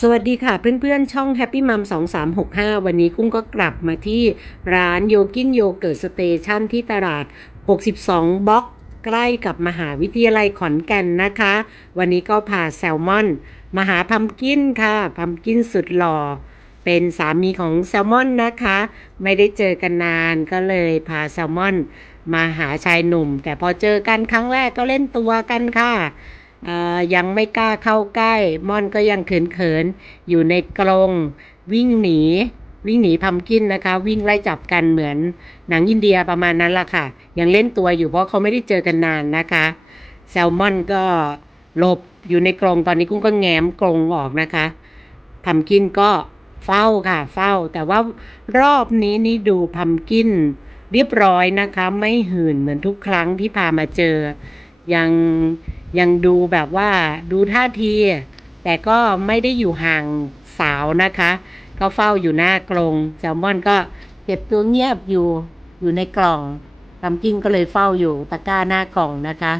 สวัสดีค่ะเพื่อนๆ ช่อง Happy Mom 2365 วันนี้กุ้งก็กลับมาที่ร้านโยกินโยเกิร์ตสเตชันที่ตลาด 62บล็อกใกล้กับมหาวิทยาลัยขอนแก่นนะคะ วันนี้ก็พาแซลมอน มาหาพัมกินค่ะพัมกินสุดหล่อ เป็นสามีของแซลมอนนะคะ ไม่ได้เจอกันนานก็เลยพาแซลมอน มาหาชายหนุ่ม แต่พอเจอกันครั้งแรกก็เล่นตัวกันค่ะ ยังไม่กล้าเข้าใกล้ ม่อนก็ยังเขินๆ อยู่ในกรงวิ่งหนี วิ่งหนีพัมกินนะคะ วิ่งไล่จับกันเหมือนหนังอินเดียประมาณนั้นละค่ะ ยังเล่นตัวอยู่เพราะเขาไม่ได้เจอกันนานนะคะ แซลมอนก็หลบอยู่ในกรงตอนนี้กุ้งก็แง้มกรงออกนะคะพัมกินก็เฝ้าค่ะ เฝ้า แต่ว่ารอบนี้นี่ดูพัมกินเรียบร้อยนะคะ ไม่หื่นเหมือนทุกครั้งที่พามาเจอ ยัง ยังดูแบบว่าดูท่าที แต่ก็ไม่ได้อยู่ห่างสาวนะคะ ก็เฝ้าอยู่หน้ากรงแซลมอนก็เก็บตัวเงียบอยู่อยู่ในกล่องตัมกิ้งก็เลยเฝ้าอยู่ตะกร้าหน้ากล่องนะคะ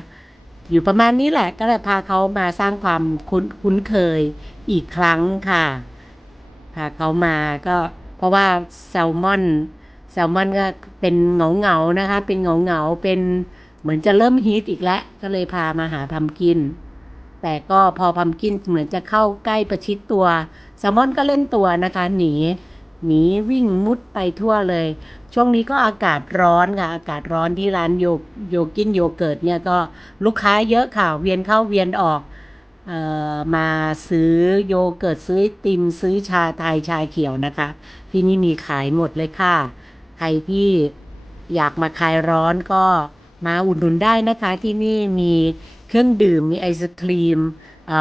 อยู่ประมาณนี้แหละ ก็เลยพาเขามาสร้างความคุ้นคุ้นเคยอีกครั้งค่ะพาเขามาก็เพราะว่าแซลมอนแซลมอนก็เป็นเงาเงานะคะ เป็นเงาเงาเป็น เหมือนจะเริ่มฮิตอีกแล้ว ก็เลยพามาหาพัมกิน แต่ก็พอพัมกินเหมือนจะเข้าใกล้ประชิดตัวแซลมอนก็เล่นตัวนะคะหนีหนีวิ่งมุดไปทั่วเลย ช่วงนี้ก็อากาศร้อนค่ะ อากาศร้อนที่ร้านโยโยกินโยเกิร์ตเนี่ยก็ลูกค้าเยอะค่ะ เวียนเข้าเวียนออกเอ่อมาซื้อโยเกิร์ตซื้อไอติมซื้อชาไทยชาเขียวนะคะ ที่นี่มีขายหมดเลยค่ะ ใครที่อยากมาคลายร้อนก็ มาอุดหนุนได้นะคะ ที่นี่มีเครื่องดื่มมีไอศครีม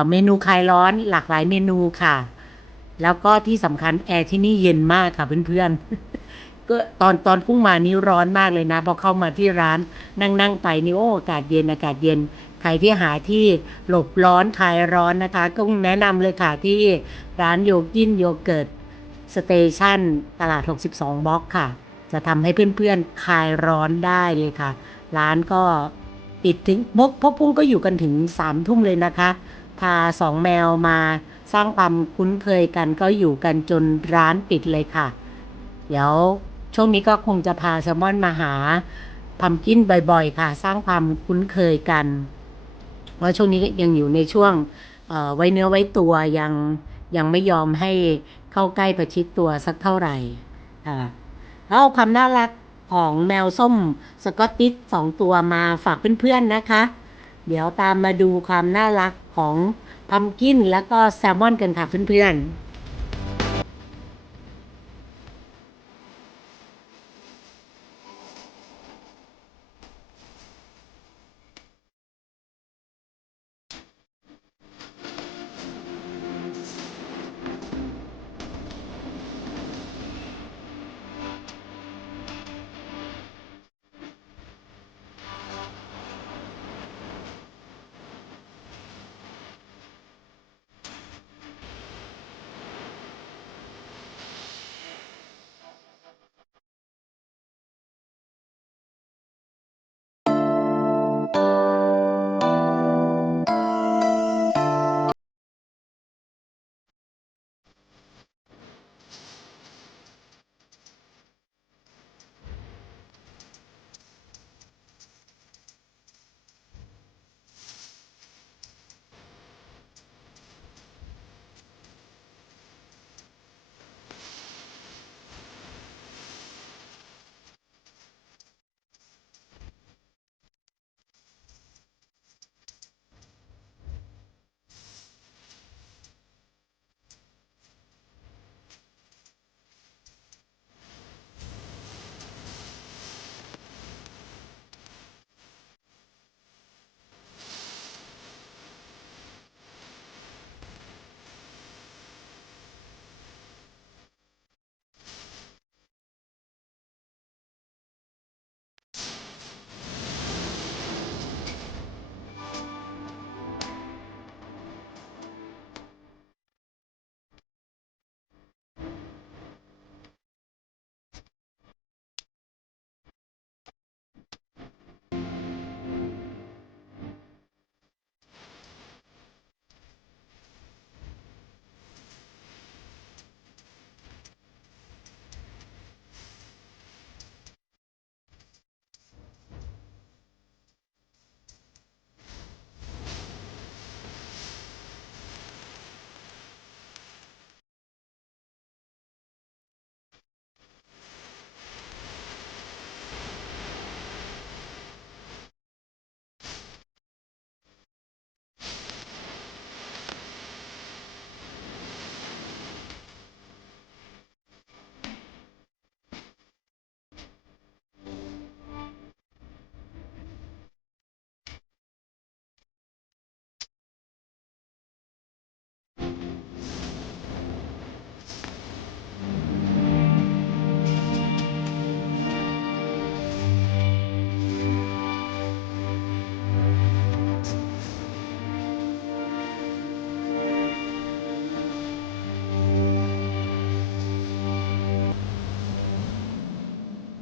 เมนูคลายร้อนหลากหลายเมนูค่ะ แล้วก็ที่สำคัญแอร์ที่นี่เย็นมากค่ะเพื่อนๆก็ตอนตอนพุ่งมานี่ร้อนมากเลยนะ พอเข้ามาที่ร้านนั่งนั่งไปนี่โอ้อากาศเย็นอากาศเย็นใครที่หาที่หลบร้อนคลายร้อนนะคะ ก็แนะนำเลยค่ะที่ร้านโยกินโยเกิร์ตสเตชันตลาด 62 บล็อกค่ะ จะทำให้เพื่อนๆคลายร้อนได้เลยค่ะ ร้านก็ปิดถึงพกพวกพุ่งก็อยู่กันถึงสามทุ่มเลยนะคะ พาสองแมวมาสร้างความคุ้นเคยกันก็อยู่กันจนร้านปิดเลยค่ะ เดี๋ยวช่วงนี้ก็คงจะพาแซลมอนมาหาพัมกินบ่อยๆ ค่ะ สร้างความคุ้นเคยกันเพราะช่วงนี้ยังอยู่ในช่วงไว้เนื้อไว้ตัวยังยังไม่ยอมให้เข้าใกล้ประชิดตัวสักเท่าไหร่ค่ะ เอาความน่ารักของแมวส้มสกอตติชสองตัวมาฝากเพื่อนๆนะคะ เดี๋ยวตามมาดูความน่ารักของพัมกินแล้วก็แซลมอนกันค่ะเพื่อนๆ